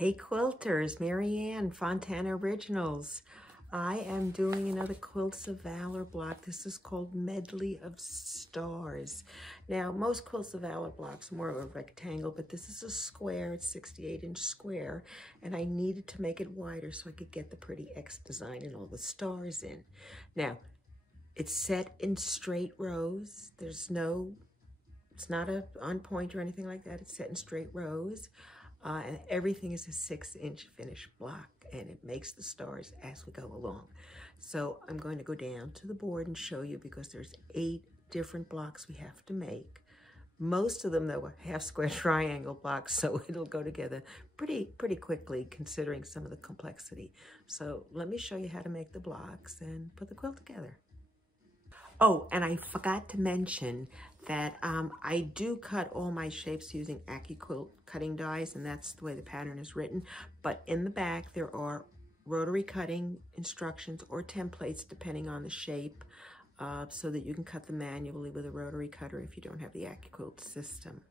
Hey quilters, Marianne, Fontana Originals. I am doing another Quilts of Valor block. This is called Medley of Stars. Now, most Quilts of Valor blocks are more of a rectangle, but this is a square. It's 68-inch square, and I needed to make it wider so I could get the pretty X design and all the stars in. Now, it's set in straight rows. It's not on point or anything like that. It's set in straight rows. And everything is a 6-inch finished block, and it makes the stars as we go along. So I'm going to go down to the board and show you, because there's 8 different blocks we have to make. Most of them, though, are half square triangle blocks, so it'll go together pretty quickly, considering some of the complexity. So let me show you how to make the blocks and put the quilt together. Oh, and I forgot to mention that I do cut all my shapes using AccuQuilt cutting dies, and that's the way the pattern is written. But in the back, there are rotary cutting instructions or templates, depending on the shape, so that you can cut them manually with a rotary cutter if you don't have the AccuQuilt system.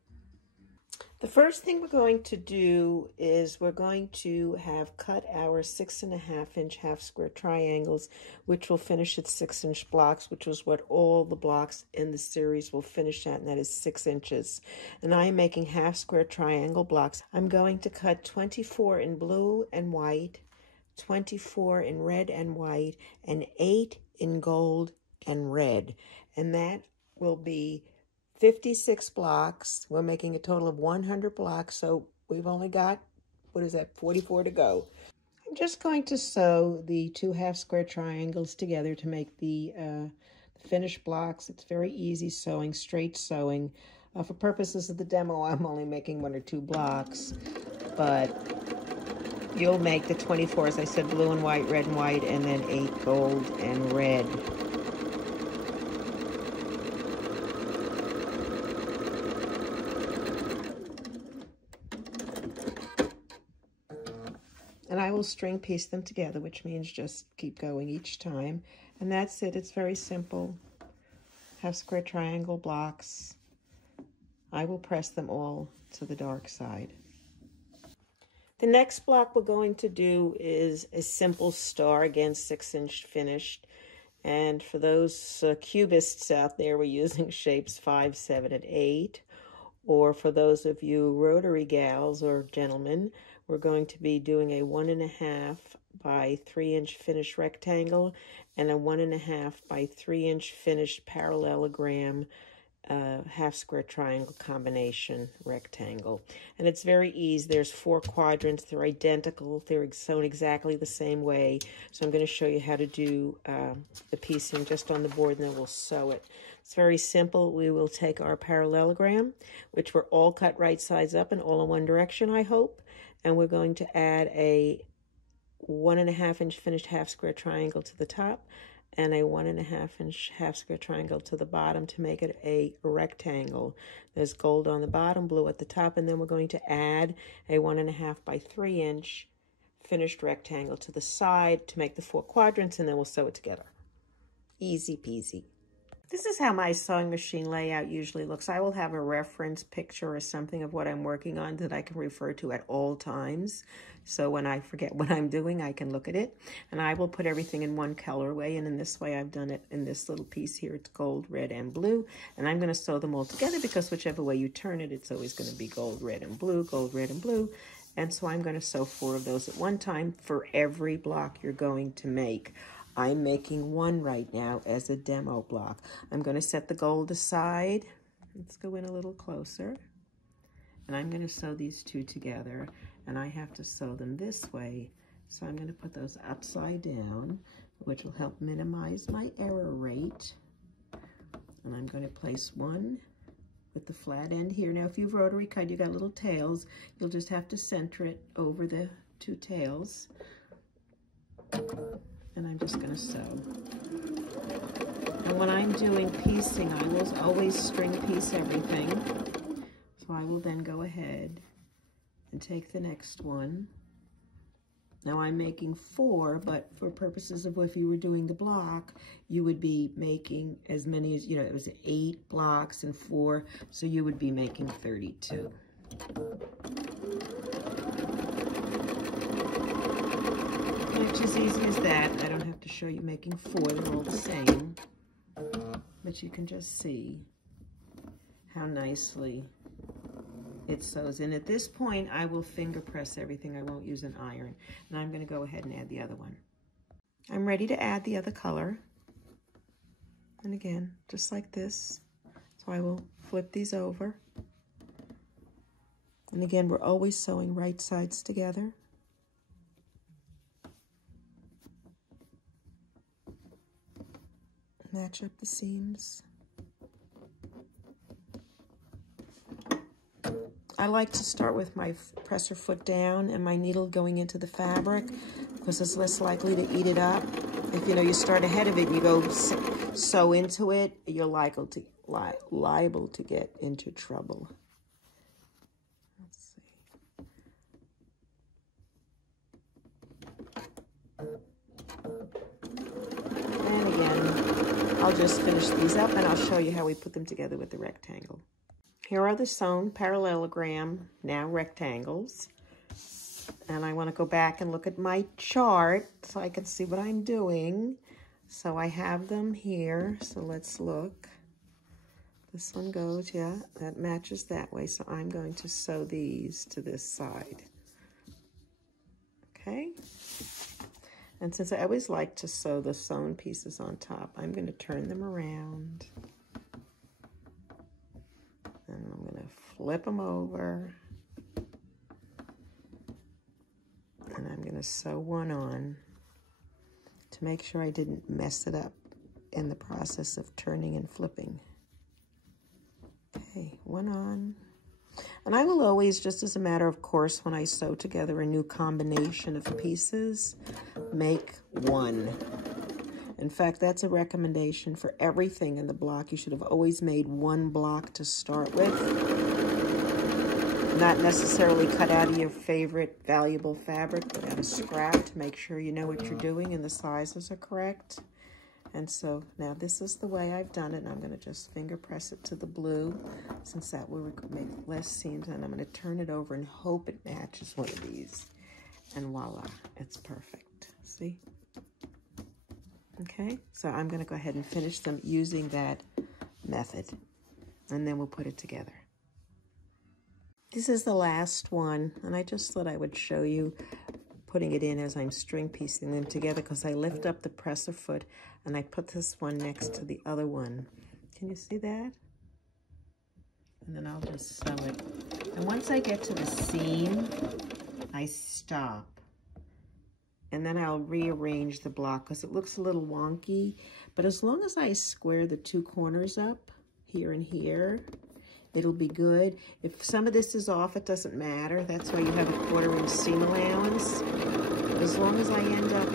The first thing we're going to do is we're going to have cut our 6.5-inch half square triangles, which will finish at 6-inch blocks, which is what all the blocks in the series will finish at, and that is 6 inches. And I'm making half square triangle blocks. I'm going to cut 24 in blue and white, 24 in red and white, and 8 in gold and red. And that will be 56 blocks. We're making a total of 100 blocks, so we've only got, 44 to go. I'm just going to sew the 2 half square triangles together to make the finished blocks. It's very easy sewing, straight sewing. For purposes of the demo, I'm only making 1 or 2 blocks, but you'll make the 24, as I said, blue and white, red and white, and then 8 gold and red. And I will string piece them together, which means just keep going each time. And that's it. It's very simple. Half square triangle blocks. I will press them all to the dark side. The next block we're going to do is a simple star, again 6-inch finished. And for those cubists out there, we're using shapes 5, 7, and 8. Or for those of you rotary gals or gentlemen, we're going to be doing a 1.5 by 3-inch finished rectangle and a 1.5 by 3-inch finished parallelogram half square triangle combination rectangle. And it's very easy. There's 4 quadrants. They're identical. They're sewn exactly the same way. So I'm going to show you how to do the piecing just on the board, and then we'll sew it. It's very simple. We will take our parallelogram, which were all cut right sides up and all in one direction, I hope. And we're going to add a 1.5-inch finished half square triangle to the top and a 1.5-inch half square triangle to the bottom to make it a rectangle. There's gold on the bottom, blue at the top, and then we're going to add a 1.5 by 3-inch finished rectangle to the side to make the 4 quadrants, and then we'll sew it together. Easy peasy. This is how my sewing machine layout usually looks. I will have a reference picture or something of what I'm working on that I can refer to at all times. So when I forget what I'm doing, I can look at it. And I will put everything in one colorway. And in this way, I've done it in this little piece here. It's gold, red, and blue. And I'm going to sew them all together because whichever way you turn it, it's always going to be gold, red, and blue, gold, red, and blue. And so I'm going to sew 4 of those at one time for every block you're going to make. I'm making 1 right now as a demo block. I'm going to set the gold aside. Let's go in a little closer. And I'm going to sew these 2 together. And I have to sew them this way. So I'm going to put those upside down, which will help minimize my error rate. And I'm going to place 1 with the flat end here. Now, if you've rotary cut, you got little tails. You'll just have to center it over the 2 tails. And I'm just going to sew. And when I'm doing piecing, I will always string piece everything. So I will then go ahead and take the next one. Now I'm making 4, but for purposes of if you were doing the block, you would be making as many as, it was 8 blocks and 4, so you would be making 32. Which is easy as that. I don't have to show you making 4, they're all the same. But you can just see how nicely it sews in. At this point, I will finger press everything. I won't use an iron. And I'm going to go ahead and add the other one. I'm ready to add the other color. And again, just like this. So I will flip these over. And again, we're always sewing right sides together. Match up the seams. I like to start with my presser foot down and my needle going into the fabric because it's less likely to eat it up. If you start ahead of it and you go sew into it, you're liable to get into trouble. Let's see. And again, I'll just finish these up and I'll show you how we put them together with the rectangle. Here are the sewn parallelogram, now rectangles. And I want to go back and look at my chart so I can see what I'm doing. So I have them here, so let's look. This one goes, yeah, that matches that way. So I'm going to sew these to this side. Okay. And since I always like to sew the sewn pieces on top, I'm going to turn them around. And I'm going to flip them over. And I'm going to sew one on to make sure I didn't mess it up in the process of turning and flipping. Okay, one on. And I will always, just as a matter of course, when I sew together a new combination of pieces, make one. In fact, that's a recommendation for everything in the block. You should have always made one block to start with. Not necessarily cut out of your favorite valuable fabric, but out of scrap to make sure you know what you're doing and the sizes are correct. And so now this is the way I've done it. And I'm going to just finger press it to the blue, since that will make less seams. And I'm going to turn it over and hope it matches one of these. And voila, it's perfect. See? Okay, so I'm going to go ahead and finish them using that method, and then we'll put it together. This is the last one, and I just thought I would show you putting it in as I'm string piecing them together, because I lift up the presser foot and I put this one next to the other one. Can you see that? And then I'll just sew it. And once I get to the seam, I stop. And then I'll rearrange the block because it looks a little wonky. But as long as I square the two corners up, here and here, it'll be good. If some of this is off, it doesn't matter. That's why you have a 1/4 inch seam allowance. But as long as I end up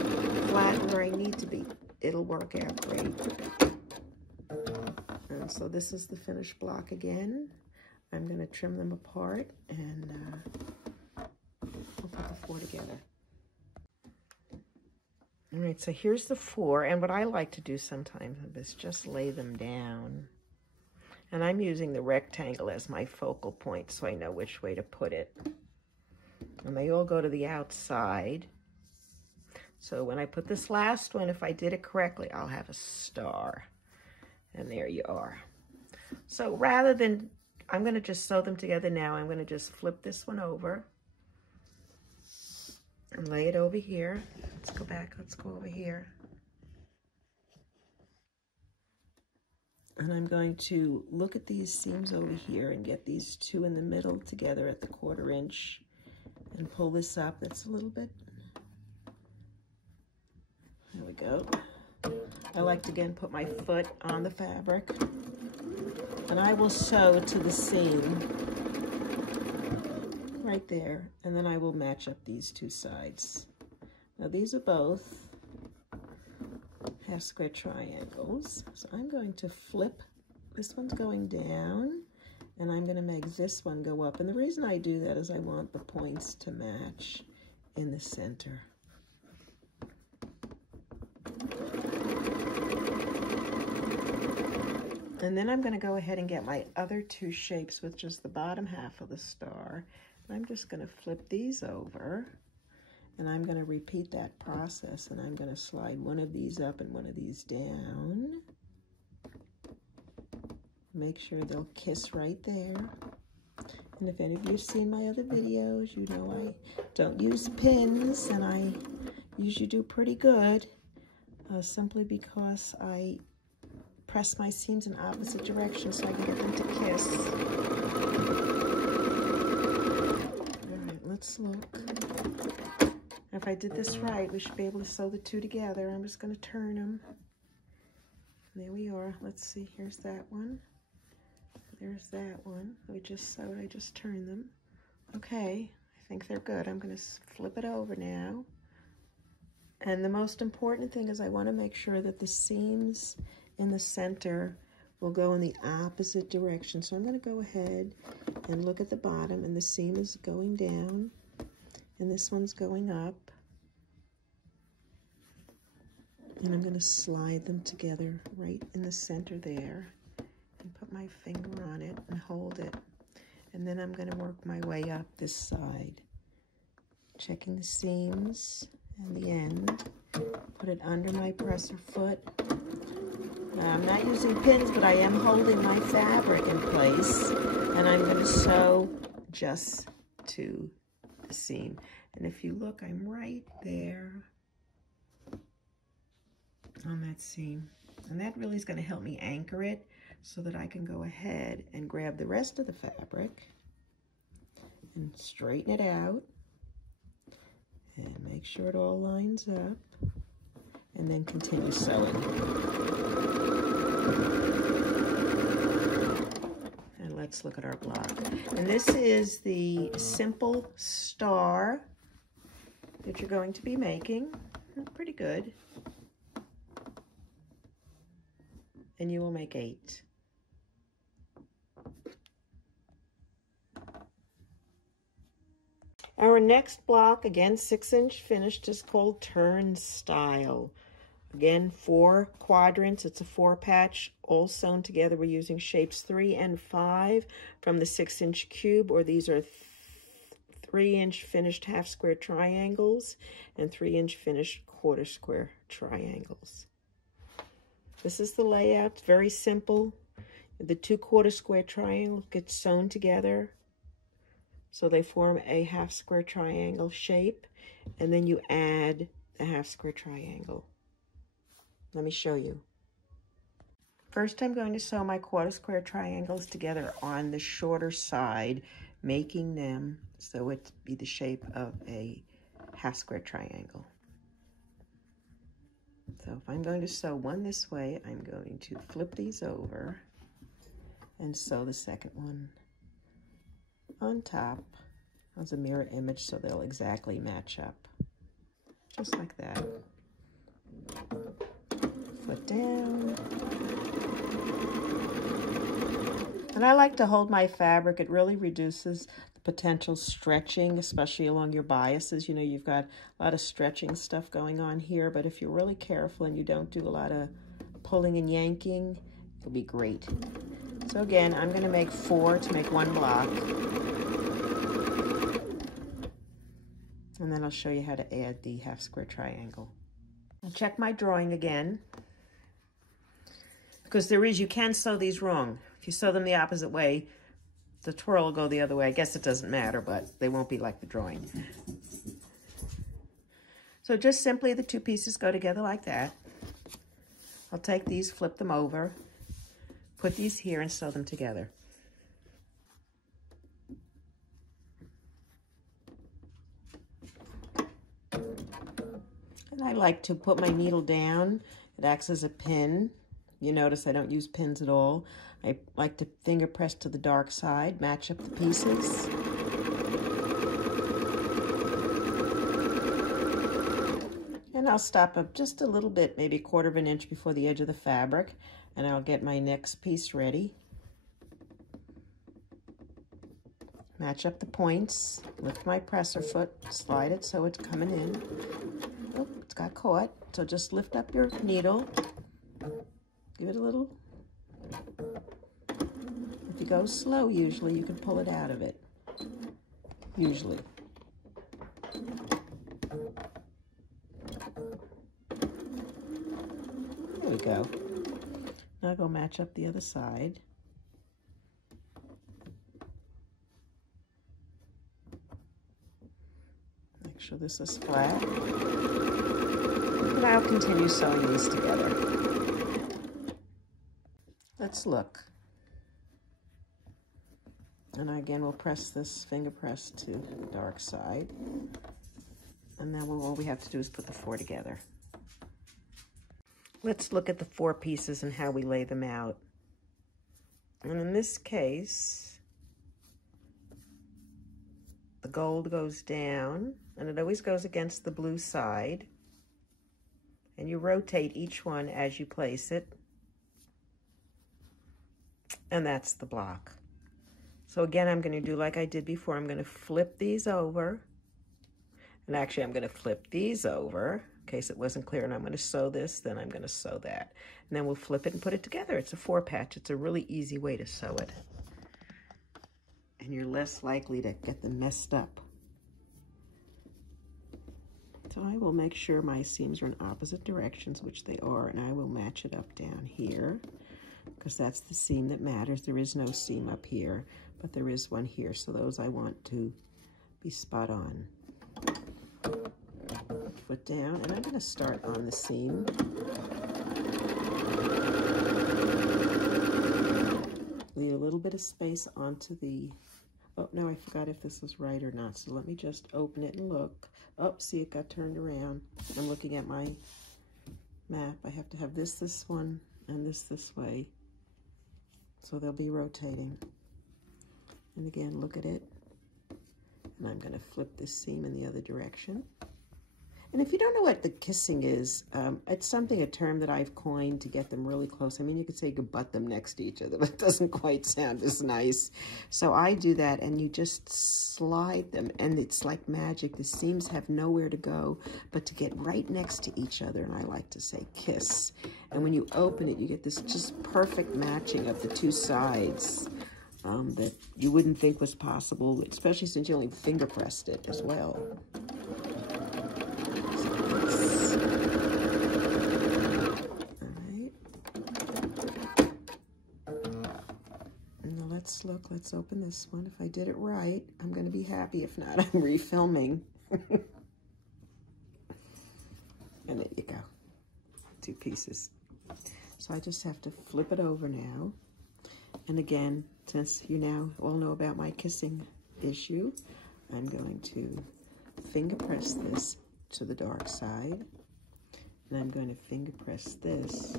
flat where I need to be, it'll work out great. And so this is the finished block again. I'm going to trim them apart and we'll put the 4 together. All right, so here's the 4, and what I like to do sometimes is just lay them down. And I'm using the rectangle as my focal point so I know which way to put it. And they all go to the outside. So when I put this last one, if I did it correctly, I'll have a star. And there you are. So rather than, I'm going to just sew them together now. I'm going to just flip this one over and lay it over here. Let's go back. Let's go over here. And I'm going to look at these seams over here and get these 2 in the middle together at the 1/4 inch and pull this up. That's a little bit. There we go. I like to again put my foot on the fabric, and I will sew to the seam right there, and then I will match up these 2 sides. Now these are both half square triangles, so I'm going to flip. This one's going down, and I'm going to make this one go up. And the reason I do that is I want the points to match in the center. And then I'm going to go ahead and get my other 2 shapes with just the bottom half of the star. I'm just going to flip these over, And I'm going to repeat that process, and I'm going to slide one of these up and one of these down. Make sure they'll kiss right there. And if any of you have seen my other videos, you know I don't use pins, and I usually do pretty good, simply because I press my seams in opposite directions so I can get them to kiss. All right, let's look. If I did this right, we should be able to sew the two together. I'm just going to turn them. There we are. Let's see. Here's that one. There's that one. We just sewed. I just turned them. Okay. I think they're good. I'm going to flip it over now. And the most important thing is I want to make sure that the seams in the center will go in the opposite direction. So I'm going to go ahead and look at the bottom, and the seam is going down, and this one's going up. And I'm going to slide them together right in the center there and put my finger on it and hold it. And then I'm going to work my way up this side, checking the seams and the end. Put it under my presser foot. Now, I'm not using pins, but I am holding my fabric in place, and I'm going to sew just to the seam. And if you look, I'm right there on that seam, and that really is going to help me anchor it so that I can go ahead and grab the rest of the fabric and straighten it out and make sure it all lines up, and then continue sewing. And let's look at our block. And this is the simple star that you're going to be making. Pretty good. And you will make 8. Our next block, again 6-inch finished, is called Turnstile. Again, 4 quadrants. It's a 4-patch, all sewn together. We're using shapes 3 and 5 from the 6-inch cube, or these are 3-inch finished half square triangles and 3-inch finished quarter square triangles. This is the layout. It's very simple. The 2 quarter square triangles get sewn together so they form a half square triangle shape, and then you add the half square triangle. Let me show you. First, I'm going to sew my quarter square triangles together on the shorter side, making them so it be the shape of a half square triangle. So if I'm going to sew one this way, I'm going to flip these over and sew the second one on top as a mirror image so they'll exactly match up. Just like that. Foot down. And I like to hold my fabric. It really reduces the potential stretching, especially along your biases. You know, you've got a lot of stretching stuff going on here, but if you're really careful and you don't do a lot of pulling and yanking, it'll be great. So again, I'm going to make 4 to make 1 block. And then I'll show you how to add the half square triangle. I'll check my drawing again, because you can sew these wrong. If you sew them the opposite way, the twirl will go the other way. I guess it doesn't matter, but they won't be like the drawing. So just simply the 2 pieces go together like that. I'll take these, flip them over, put these here and sew them together. And I like to put my needle down. It acts as a pin. You notice I don't use pins at all. I like to finger press to the dark side, match up the pieces. And I'll stop up just a little bit, maybe 1/4 of an inch before the edge of the fabric, and I'll get my next piece ready. Match up the points, lift my presser foot, slide it so it's coming in. Oh, it's got caught, so just lift up your needle, give it a little. If you go slow, usually you can pull it out of it, usually. go. Now I'll go match up the other side. Make sure this is flat. And I'll continue sewing these together. Let's look. And again, we'll press this finger press to the dark side. And then all we have to do is put the 4 together. Let's look at the 4 pieces and how we lay them out. And in this case, the gold goes down, and it always goes against the blue side. And you rotate each one as you place it. And that's the block. So again, I'm going to do like I did before. I'm going to flip these over. And actually, I'm going to flip these over in case it wasn't clear. And I'm going to sew this, then I'm going to sew that. And then we'll flip it and put it together. It's a 4-patch. It's a really easy way to sew it. And you're less likely to get them messed up. So I will make sure my seams are in opposite directions, which they are, and I will match it up down here, because that's the seam that matters. There is no seam up here, but there is one here, so those I want to be spot on. Foot down, and I'm going to start on the seam. Leave a little bit of space onto the, oh, now I forgot if this was right or not, so let me just open it and look. Oh, see, it got turned around. I'm looking at my map. I have to have this one, and this way. So they'll be rotating. And again, look at it. And I'm going to flip this seam in the other direction. And if you don't know what the kissing is, it's a term that I've coined to get them really close. I mean, you could say you could butt them next to each other, but it doesn't quite sound as nice. So I do that, and you just slide them, and it's like magic. The seams have nowhere to go but to get right next to each other, and I like to say kiss. And when you open it, you get this just perfect matching of the 2 sides that you wouldn't think was possible, especially since you only finger pressed it as well. Let's open this one. If I did it right, I'm going to be happy. If not, I'm refilming. And there you go. 2 pieces. So I just have to flip it over now. And again, since you now all know about my kissing issue, I'm going to finger press this to the dark side. And I'm going to finger press this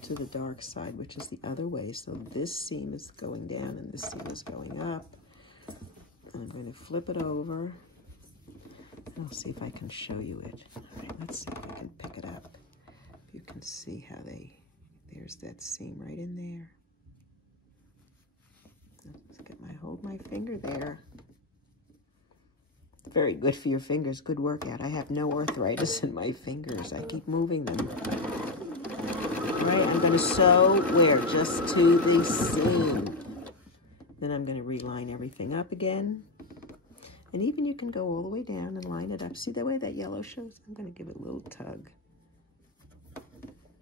to the dark side, which is the other way. So this seam is going down and this seam is going up. And I'm going to flip it over. And I'll see if I can show you it. All right, let's see if I can pick it up. You can see how there's that seam right in there. Let's hold my finger there. Very good for your fingers, good workout. I have no arthritis in my fingers. I keep moving them. All right, I'm going to sew where? Just to the seam. Then I'm going to reline everything up again. And even you can go all the way down and line it up. See the way that yellow shows? I'm going to give it a little tug.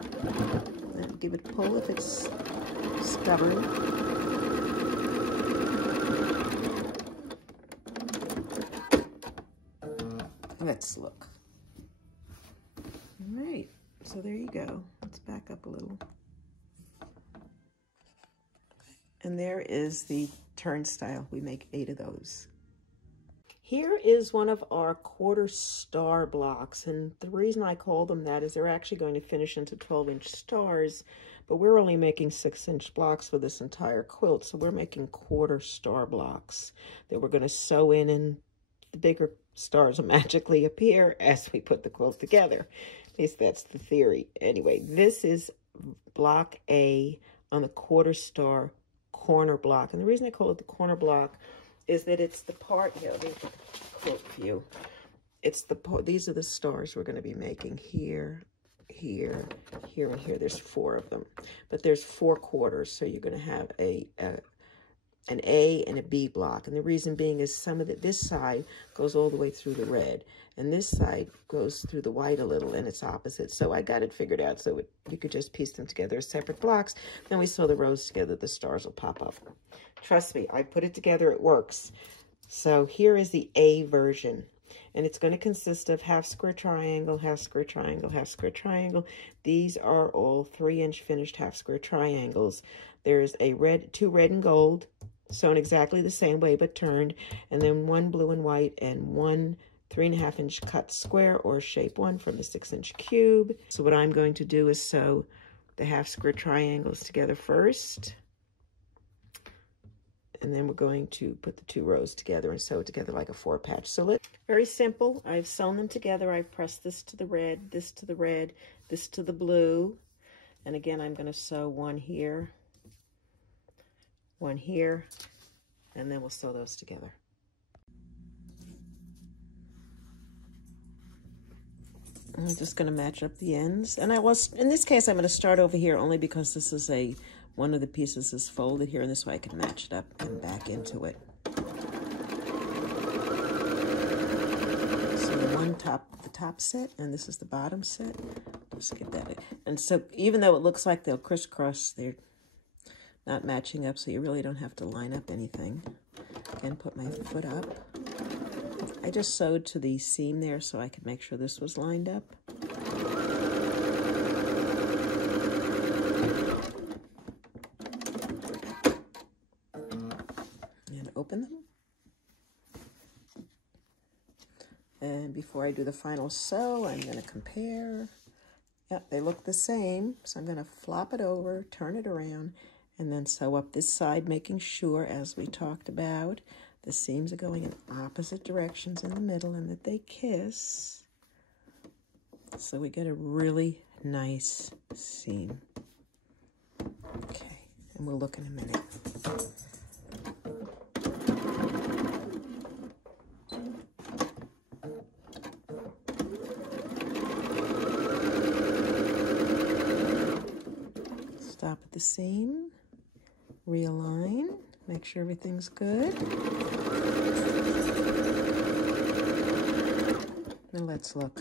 And give it a pull if it's stubborn. Let's look. All right, so there you go. Let's back up a little. And there is the turnstile. We make 8 of those. Here is one of our quarter star blocks, and the reason I call them that is they're actually going to finish into 12-inch stars, but we're only making 6-inch blocks for this entire quilt, so we're making quarter star blocks that we're going to sew in, and the bigger stars will magically appear as we put the quilt together. At least that's the theory. Anyway, this is block A on the quarter star corner block, and the reason I call it the corner block is that it's the part here. Let me get the quilt view. It's the part. These are the stars we're going to be making here, here, here, and here. There's 4 of them, but there's 4 quarters, so you're going to have a an A and a B block. And the reason being is some of this side goes all the way through the red, and this side goes through the white a little, and it's opposite. So I got it figured out so you could just piece them together as separate blocks. Then we sew the rows together, the stars will pop up. Trust me, I put it together, it works. So here is the A version. And it's going to consist of half square triangle, half square triangle, half square triangle. These are all 3-inch finished half square triangles. There's a two red and gold, sewn exactly the same way but turned, and then one blue and white and one 3.5-inch cut square or shape 1 from the 6-inch cube. So what I'm going to do is sew the half square triangles together first. And then we're going to put the 2 rows together and sew it together like a 4-patch. So very simple. I've sewn them together. I've pressed this to the red, this to the red, this to the blue. And again, I'm going to sew one here, and then we'll sew those together. I'm just going to match up the ends. And in this case, I'm going to start over here only because this is one of the pieces is folded here, and this way I can match it up and back into it. So the top set, and this is the bottom set. Just get that in. And so even though it looks like they'll crisscross, they're not matching up, so you really don't have to line up anything. Again, put my foot up. I just sewed to the seam there so I could make sure this was lined up. And open them. And before I do the final sew, I'm going to compare. Yep, they look the same, so I'm going to flop it over, turn it around, and then sew up this side, making sure, as we talked about, the seams are going in opposite directions in the middle and that they kiss. So we get a really nice seam. Okay, and we'll look in a minute. Stop at the seam, realign, make sure everything's good. Now let's look.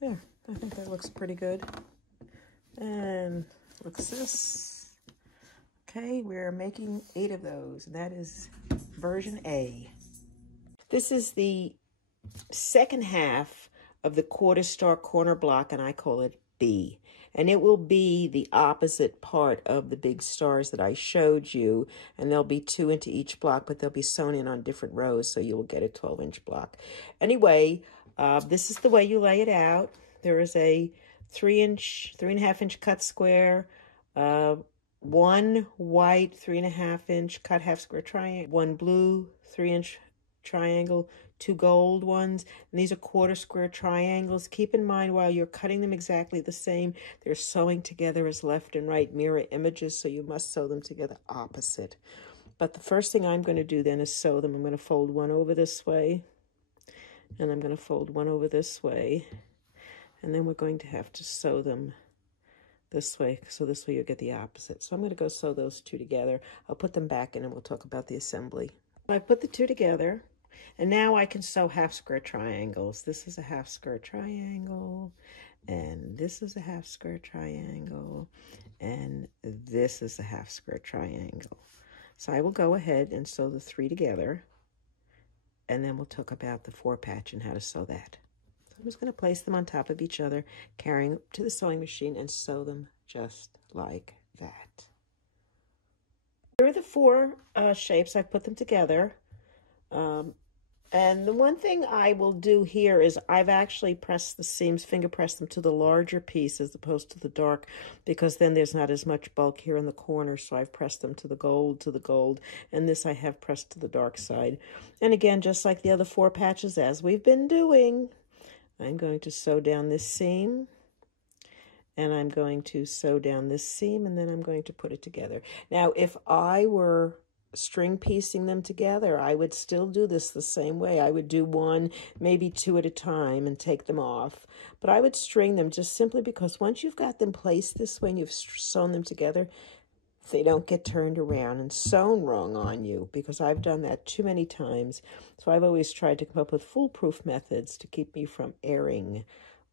There, I think that looks pretty good. And looks this. Okay, we're making 8 of those, and that is version A. This is the second half of the quarter star corner block, and I call it B. And it will be the opposite part of the big stars that I showed you, and there'll be 2 into each block, but they'll be sewn in on different rows, so you will get a 12-inch block. Anyway, this is the way you lay it out. There is a 3.5-inch cut square, one white 3.5-inch cut half square triangle, one blue 3-inch triangle, 2 gold ones, and these are quarter square triangles. Keep in mind, while you're cutting them exactly the same, they're sewing together as left and right mirror images, so you must sew them together opposite. But the first thing I'm going to do then is sew them. I'm going to fold one over this way, and I'm going to fold one over this way, and then we're going to have to sew them this way, so this way you get the opposite. So I'm going to go sew those 2 together. I'll put them back in and we'll talk about the assembly. I put the 2 together, and now I can sew half square triangles. This is a half square triangle, and this is a half square triangle, and this is a half square triangle. So I will go ahead and sew the 3 together, and then we'll talk about the 4-patch and how to sew that. So I'm just going to place them on top of each other, carrying them to the sewing machine, and sew them just like that. Here are the 4 shapes. I've put them together. And the one thing I will do here is I've actually pressed the seams, finger pressed them to the larger piece as opposed to the dark, because then there's not as much bulk here in the corner. So I've pressed them to the gold, and this I have pressed to the dark side. And again, just like the other 4 patches, as we've been doing, I'm going to sew down this seam, and I'm going to sew down this seam, and then I'm going to put it together. Now, if I were string piecing them together, I would still do this the same way. I would do 1, maybe 2 at a time and take them off. But I would string them just simply because once you've got them placed this way and you've sewn them together, they don't get turned around and sewn wrong on you, because I've done that too many times. So I've always tried to come up with foolproof methods to keep me from erring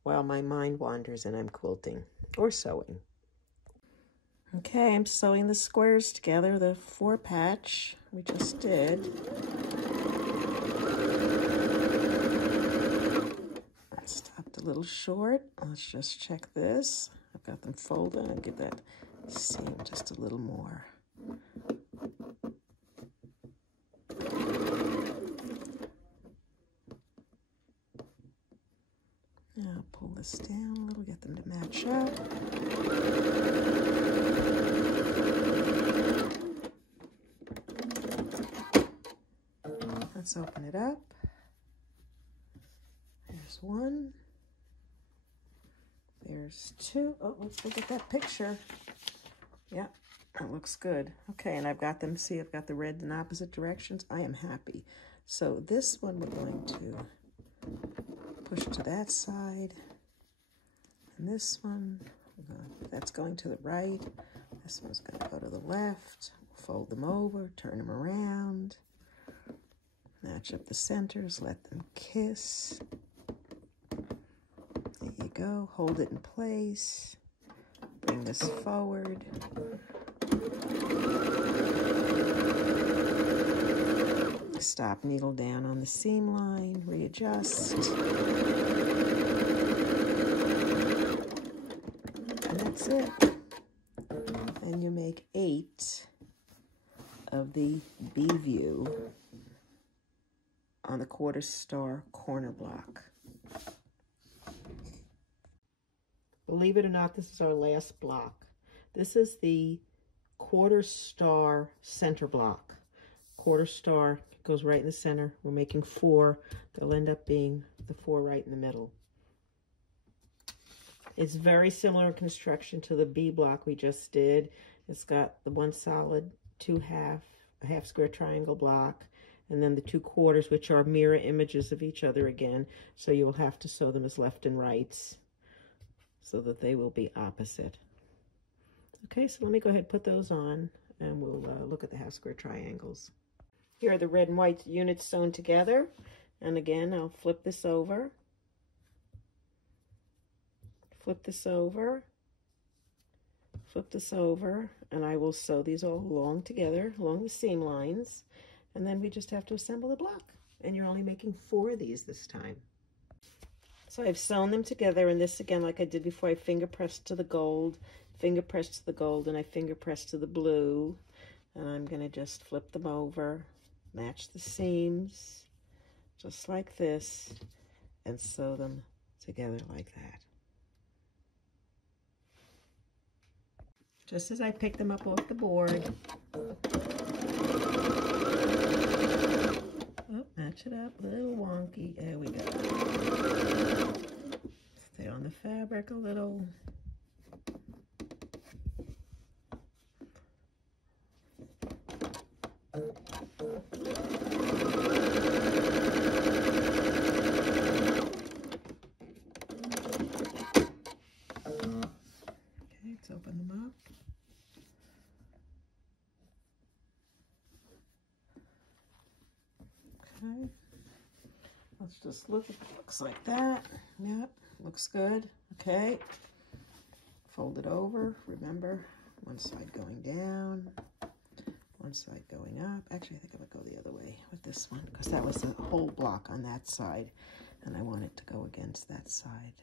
while my mind wanders and I'm quilting or sewing. Okay, I'm sewing the squares together, the 4 patch we just did. I stopped a little short. Let's just check this. I've got them folded. I'll give that seam just a little more. Now I'll pull this down a little, get them to match up. Let's open it up. There's 1. There's 2. Oh, let's look at that picture. Yeah, that looks good. Okay, and I've got them, see, I've got the red in opposite directions. I am happy. So this one we're going to push to that side. And this one, that's going to the right. This one's going to go to the left. We'll fold them over, turn them around. Match up the centers, let them kiss. There you go. Hold it in place. Bring this forward. Stop, needle down on the seam line, readjust. And that's it. And you make 8 of the B view on the 1/4 star corner block. Believe it or not, this is our last block. This is the 1/4 star center block. 1/4 star goes right in the center. We're making 4. They'll end up being the 4 right in the middle. It's very similar in construction to the B block we just did. It's got the 1 solid, 2 half, a half square triangle block, and then the 2 quarters, which are mirror images of each other again. So you will have to sew them as left and rights so that they will be opposite. Okay, so let me go ahead and put those on, and we'll look at the half square triangles. Here are the red and white units sewn together. And again, I'll flip this over. Flip this over. Flip this over. And I will sew these all along together, along the seam lines. And then we just have to assemble the block. And you're only making 4 of these this time. So I've sewn them together, and this again, like I did before, I finger pressed to the gold, finger pressed to the gold, and I finger pressed to the blue. And I'm going to just flip them over, match the seams, just like this, and sew them together like that. Just as I pick them up off the board. Oh, match it up, a little wonky. There we go. Stay on the fabric a little. Okay, let's open them up. Okay, let's just look. It looks like that. Yep, looks good. Okay, fold it over. Remember, one side going down, one side going up. Actually, I think I would go the other way with this one, because that was the whole block on that side, and I want it to go against that side.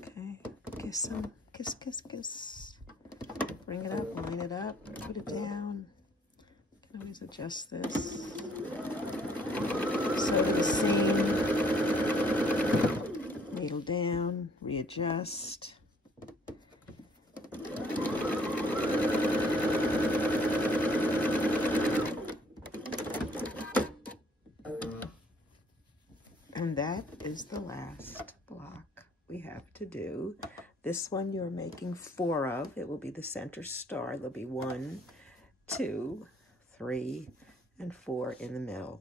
Okay, kiss them. Kiss, kiss, kiss. Bring it up, line it up, put it down. You can always adjust this. Sew the seam. Needle down, readjust. And that is the last block we have to do. This one you're making 4 of. It will be the center star. There'll be 1, 2, 3, and 4 in the middle.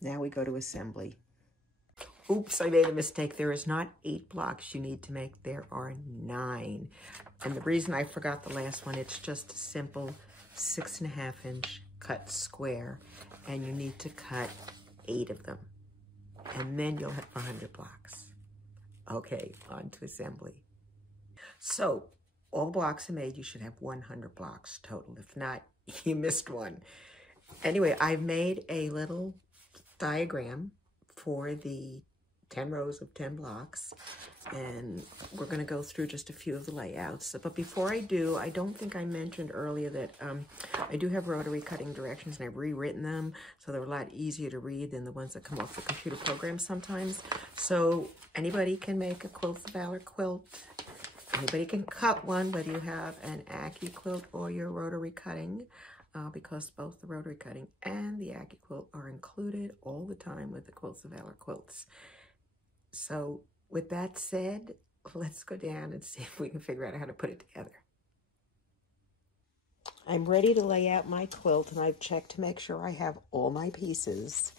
Now we go to assembly. Oops, I made a mistake. There is not 8 blocks you need to make. There are 9. And the reason I forgot the last one, it's just a simple 6.5-inch cut square. And you need to cut 8 of them. And then you'll have 100 blocks. Okay, on to assembly. So, all blocks are made. You should have 100 blocks total. If not, you missed one. Anyway, I've made a little diagram for the 10 rows of 10 blocks, and we're going to go through just a few of the layouts. But before I do, I don't think I mentioned earlier that I do have rotary cutting directions, and I've rewritten them, so they're a lot easier to read than the ones that come off the computer program sometimes. So anybody can make a Quilts of Valor quilt. Anybody can cut one, whether you have an AccuQuilt or your rotary cutting, because both the rotary cutting and the AccuQuilt are included all the time with the Quilts of Valor quilts. So with that said, let's go down and see if we can figure out how to put it together. I'm ready to lay out my quilt, and I've checked to make sure I have all my pieces.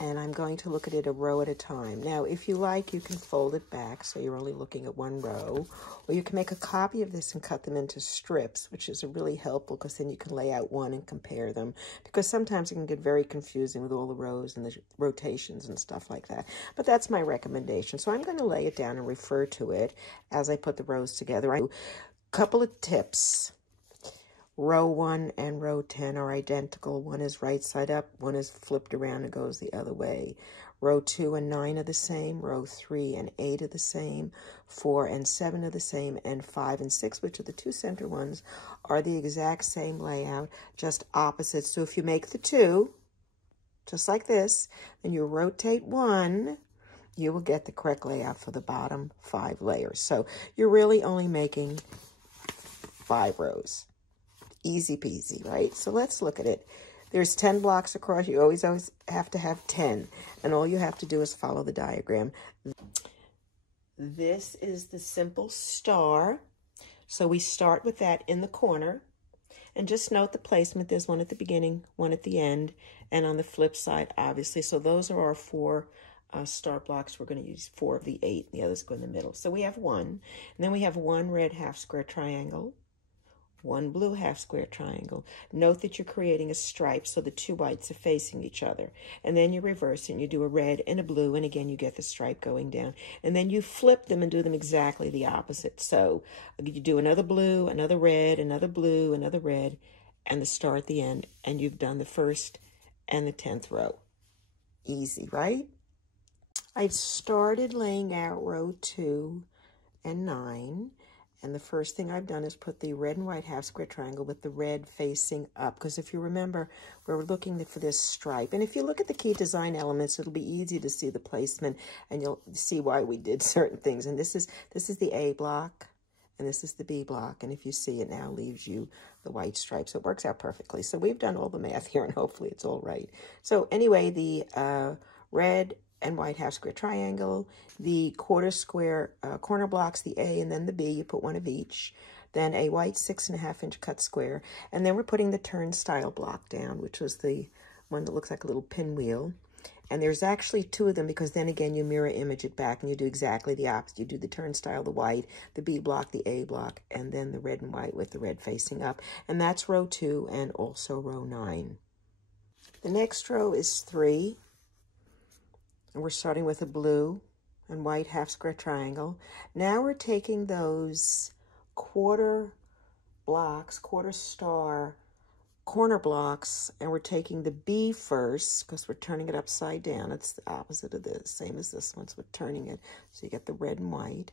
And I'm going to look at it a row at a time. Now, if you like, you can fold it back so you're only looking at one row. Or you can make a copy of this and cut them into strips, which is really helpful because then you can lay out one and compare them. Because sometimes it can get very confusing with all the rows and the rotations and stuff like that. But that's my recommendation. So I'm going to lay it down and refer to it as I put the rows together. A couple of tips. Row 1 and row 10 are identical. One is right side up, one is flipped around and goes the other way. Row 2 and 9 are the same. Row 3 and 8 are the same. 4 and 7 are the same. And 5 and 6, which are the 2 center ones, are the exact same layout, just opposite. So if you make the 2, just like this, and you rotate 1, you will get the correct layout for the bottom 5 layers. So you're really only making 5 rows. Easy peasy, right? So let's look at it. There's 10 blocks across. You always have to have 10. And all you have to do is follow the diagram. This is the simple star. So we start with that in the corner. And just note the placement. There's one at the beginning, one at the end, and on the flip side, obviously. So those are our 4 star blocks. We're going to use 4 of the 8. The others go in the middle. So we have 1. And then we have 1 red half square triangle. 1 blue half square triangle. Note that you're creating a stripe so the 2 whites are facing each other. And then you reverse it and you do a red and a blue, and again you get the stripe going down. And then you flip them and do them exactly the opposite. So you do another blue, another red, another blue, another red, and the star at the end, and you've done the 1st and the 10th row. Easy, right? I've started laying out row 2 and 9. And the first thing I've done is put the red and white half square triangle with the red facing up. Because if you remember, we're looking for this stripe. And if you look at the key design elements, it'll be easy to see the placement, and you'll see why we did certain things. And this is the A block, and this is the B block. And if you see, it now leaves you the white stripe. So it works out perfectly. So we've done all the math here, and hopefully it's all right. So anyway, the red and white half square triangle, the quarter square corner blocks, the A and then the B, you put 1 of each, then a white 6.5-inch cut square, and then we're putting the turnstile block down, which was the one that looks like a little pinwheel. And there's actually 2 of them because then again you mirror image it back and you do exactly the opposite. You do the turnstile, the white, the B block, the A block, and then the red and white with the red facing up. And that's row 2 and also row 9. The next row is 3. And we're starting with a blue and white half square triangle. Now we're taking those quarter blocks, quarter star corner blocks, and we're taking the B first because we're turning it upside down. It's the opposite of this, same as this one. So we're turning it. So you get the red and white,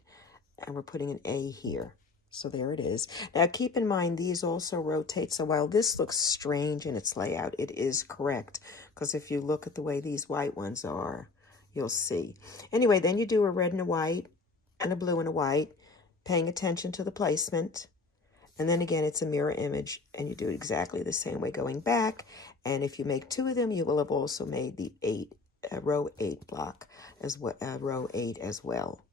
and we're putting an A here. So there it is. Now keep in mind these also rotate. So while this looks strange in its layout, it is correct. Because if you look at the way these white ones are, you'll see. Anyway, then you do a red and a white and a blue and a white, paying attention to the placement. And then again, it's a mirror image, and you do it exactly the same way going back. And if you make 2 of them, you will have also made the row 8 block as well, row 8 as well.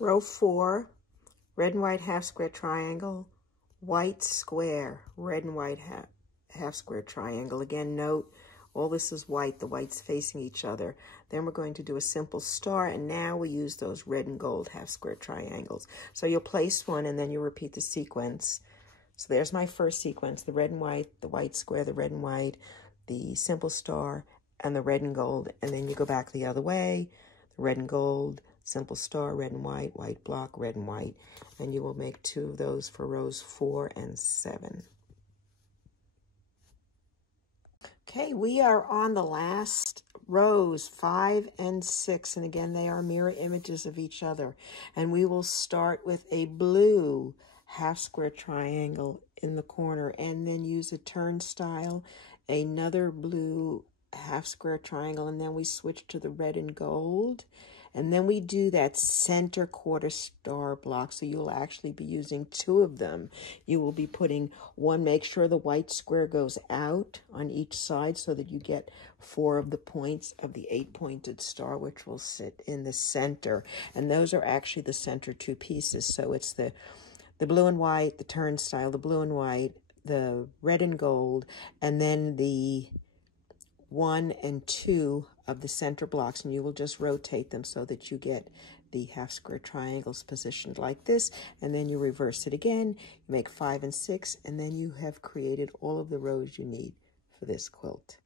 Row 4, red and white half square triangle, white square, red and white half square triangle. Again, note All this is white, the whites facing each other. Then we're going to do a simple star, and now we use those red and gold half square triangles. So you'll place one, and then you repeat the sequence. So there's my first sequence, the red and white, the white square, the red and white, the simple star, and the red and gold. And then you go back the other way, the red and gold, simple star, red and white block, red and white. And you will make 2 of those for rows 4 and 7. Okay, we are on the last rows 5 and 6. And again, they are mirror images of each other. And we will start with a blue half square triangle in the corner, and then use a turnstile, another blue half square triangle, and then we switch to the red and gold, and then we do that center quarter star block. So you'll actually be using 2 of them. You will be putting one, make sure the white square goes out on each side so that you get 4 of the points of the 8-pointed star, which will sit in the center. And those are actually the center 2 pieces. So it's the blue and white, the turnstile, the blue and white, the red and gold, and then the 1 and 2 of the center blocks, and you will just rotate them so that you get the half square triangles positioned like this, and then you reverse it again, you make 5 and 6, and then you have created all of the rows you need for this quilt.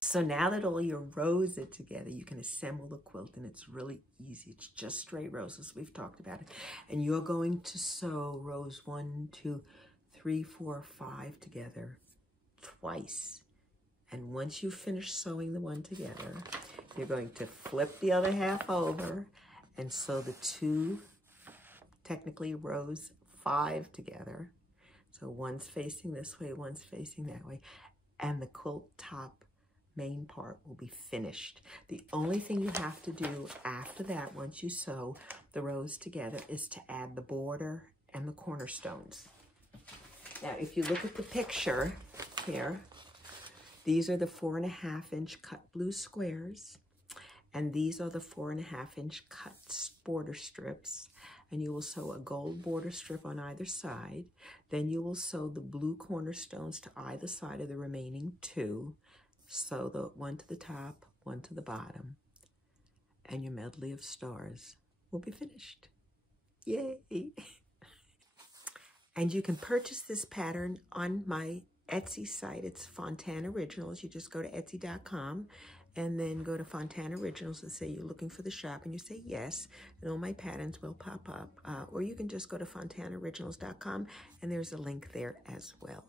So now that all your rows are together, you can assemble the quilt, and it's really easy. It's just straight rows, as we've talked about it. And you're going to sew rows 1, 2, 3, 4, 5 together twice. And once you finish sewing the one together, you're going to flip the other half over and sew the 2, technically rows 5 together. So one's facing this way, one's facing that way, and the quilt top main part will be finished. The only thing you have to do after that, once you sew the rows together, is to add the border and the cornerstones. Now, if you look at the picture here, these are the 4.5-inch cut blue squares, and these are the 4.5-inch cut border strips. And you will sew a gold border strip on either side. Then you will sew the blue cornerstones to either side of the remaining 2. Sew the one to the top, one to the bottom, and your medley of stars will be finished. Yay! And you can purchase this pattern on my Etsy site. It's Fontana Originals. You just go to Etsy.com and then go to Fontana Originals and say you're looking for the shop, and you say yes, and all my patterns will pop up. Or you can just go to FontanaOriginals.com, and there's a link there as well.